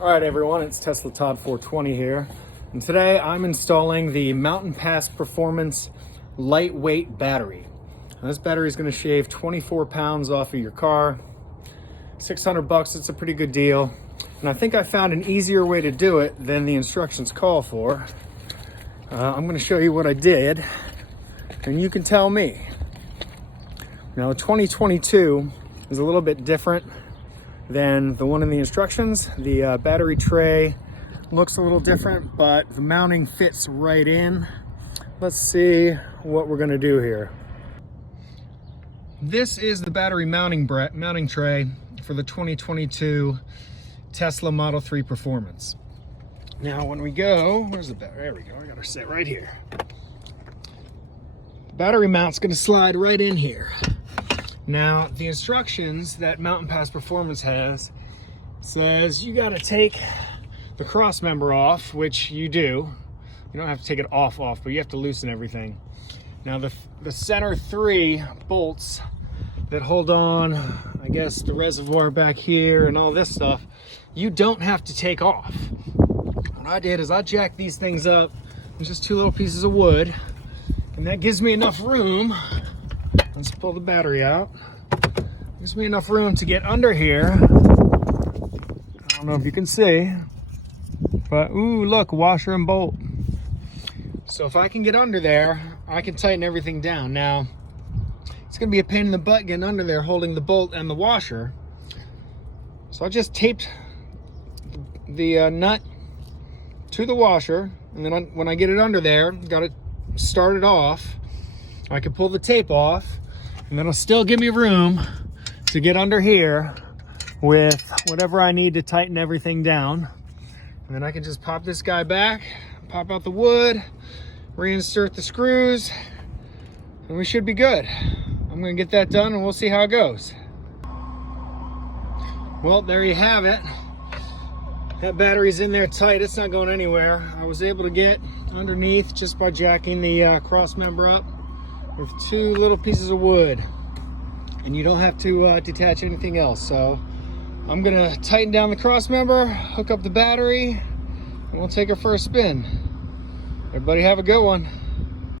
All right, everyone, it's Tesla Todd 420 here, and today I'm installing the MountainPass Performance lightweight battery. Now, this battery is going to shave 24 pounds off of your car. $600, it's a pretty good deal, and I think I found an easier way to do it than the instructions call for. I'm going to show you what I did, and you can tell me. Now, 2022 is a little bit different than the one in the instructions. The battery tray looks a little different, but the mounting fits right in. Let's see what we're gonna do here. This is the battery mounting tray for the 2022 Tesla Model 3 Performance. Now when we go, where's the battery? There we go, I got her set right here. The battery mount's gonna slide right in here. Now, the instructions that MountainPass Performance has says you got to take the cross member off, which you do. You don't have to take it off, but you have to loosen everything. Now, the center 3 bolts that hold on, I guess, the reservoir back here and all this stuff, you don't have to take off. What I did is I jacked these things up with just 2 little pieces of wood, and that gives me enough room. Let's pull the battery out. Gives me enough room to get under here. I don't know if you can see, but ooh, look, washer and bolt. So if I can get under there, I can tighten everything down. Now, it's gonna be a pain in the butt getting under there holding the bolt and the washer. So I just taped the nut to the washer, and then when I get it under there, got it started off, I can pull the tape off, and that'll still give me room to get under here with whatever I need to tighten everything down. And then I can just pop this guy back, pop out the wood, reinsert the screws, and we should be good. I'm gonna get that done and we'll see how it goes. Well, there you have it. That battery's in there tight, it's not going anywhere. I was able to get underneath just by jacking the cross member up with 2 little pieces of wood, and you don't have to detach anything else. So I'm gonna tighten down the cross member, hook up the battery, and we'll take her for a spin. Everybody have a good one.